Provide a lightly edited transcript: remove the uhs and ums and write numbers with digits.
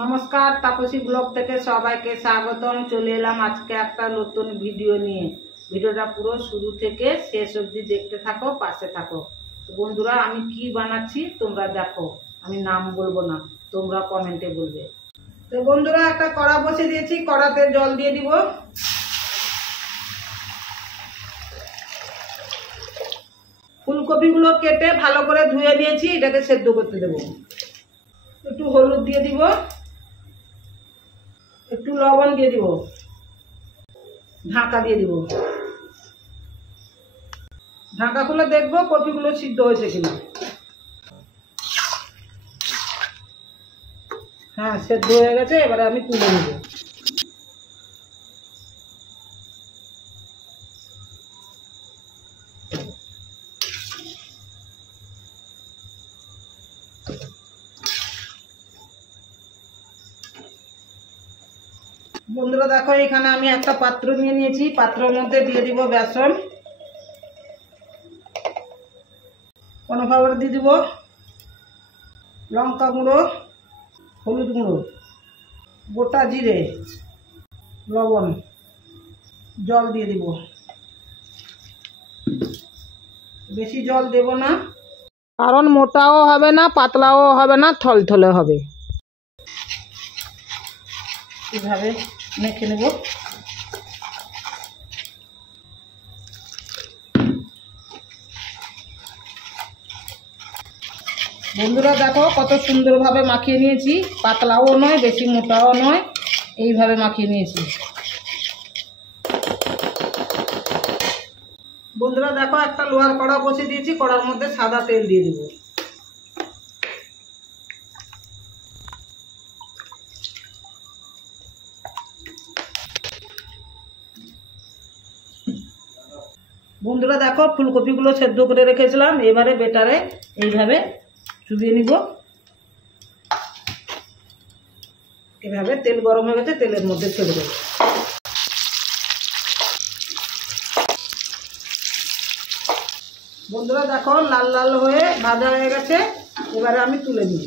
নমস্কার, তাপসী ব্লগ থেকে সবাইকে স্বাগতম। চলে এলাম আজকে একটা নতুন ভিডিও নিয়ে। ভিডিওটা পুরো শুরু থেকে শেষ অবধি দেখতে থাকো, পাশে থাকো। বন্ধুরা, আমি কি বানাচ্ছি তোমরা দেখো, আমি নাম বলবো না, তোমরা কমেন্টে বলবে। তো বন্ধুরা, একটা কড়া বসে দিয়েছি, কড়াতে জল দিয়ে দিব। ফুলকপিগুলো কেটে ভালো করে ধুয়ে নিয়েছি, এটাকে সেদ্ধ করতে দেবো। একটু হলুদ দিয়ে দিব, একটু লবণ দিয়ে দিব, ঢাকা দিয়ে দিব। ঢাকা খুলে দেখবো কপিগুলো সিদ্ধ হয়েছে কিনা। হ্যাঁ, সেদ্ধ হয়ে গেছে। এবারে আমি তুলে নেব। বন্ধুরা দেখো, এখানে আমি একটা পাত্র নিয়ে নিয়েছি। পাত্রের মধ্যে দিয়ে দিব বেসন, কর্নফ্লাওয়ার দিয়ে দিব, লঙ্কা গুঁড়ো, হলুদ গুঁড়ো, গোটা জিরে, লবণ, জল দিয়ে দিব। বেশি জল দেব না, কারণ মোটাও হবে না, পাতলাও হবে না, থলথলে হবে। এভাবে মেখে নেব। বন্ধুরা দেখো, কত সুন্দরভাবে মাখিয়ে নিয়েছি। পাতলাও নয়, বেশি মোটাও নয়, এইভাবে মাখিয়ে নিয়েছি। বন্ধুরা দেখো, একটা লোহার কড়া বসে দিয়েছি, কড়ার মধ্যে সাদা তেল দিয়ে দিব। বন্ধুরা দেখো, ফুলকপিগুলো সেদ্ধ করে রেখেছিলাম, এবারে বেটারে এইভাবে চুবিয়ে নিব। এভাবে তেল গরম হয়ে গেছে, তেলের মধ্যে ছেড়ে দেবো। বন্ধুরা দেখো, লাল লাল হয়ে ভাজা হয়ে গেছে। এবারে আমি তুলে নিই।